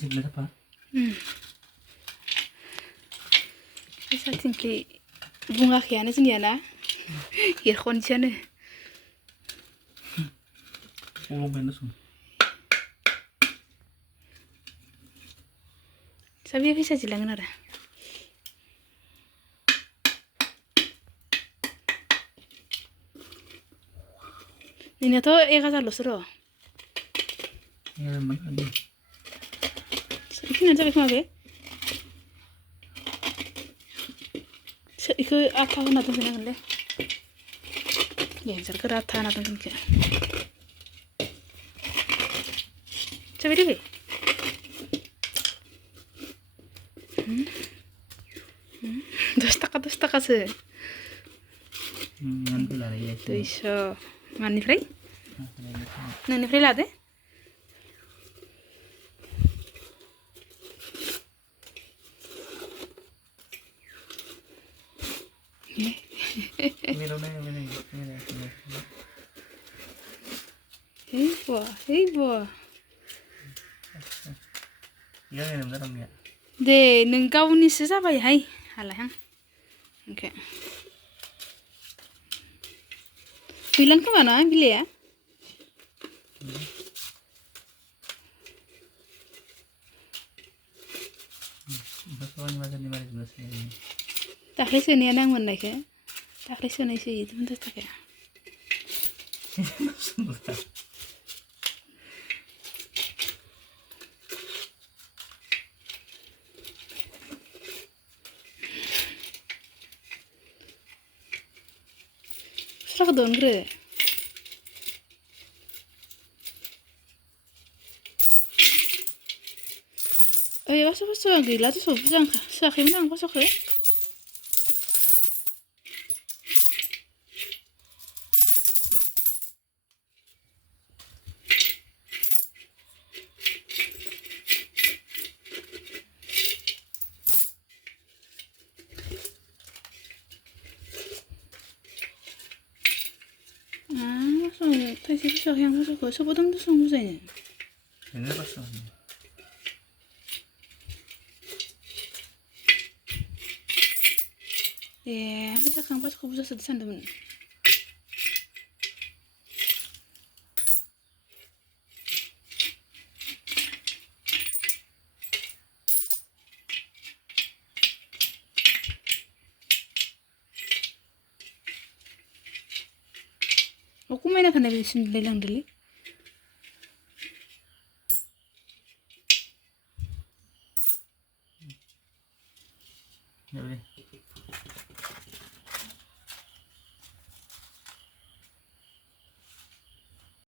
जोबनो थाफा फैसा थिंख्लि बुङाखैयानो जोंनियाना एरखनसैयानो गलंबायानो सं साबि फैसा जिलांगोन आरो नोंनियाथ' 1000ल'सो र' बेखिनियानो जाबाय खोमा बे इखो आथा होना दोनफैनांगोनलै गेनजारखौ आथा होना दोनगोनखो जाबाय दे बे 10 थाखासो 200 मानिफ्राय नोंनिफ्राय लादो Hey boy. दे नों गावनिसो जाबायहाय हालाहां ओके गैलानो खोमा ना बिलाइआ दाख्लै सोनायानो आं मोननायखौ दाख्लै सोनायसो इदि 50 थाखाया खुस्राखौ दोनग्रो ओइ बासो गैला दस' बुरजा सोआखैमोन आं बास'खौ थाइसे फैसाखै आं बास'खौ सोबावदों दस' बुजायनो ए फैसाखौ आं बास'खौ बुरजा सोदो सानदोंमोन खमायना थानाय बायदिसो नुलायलांदोलै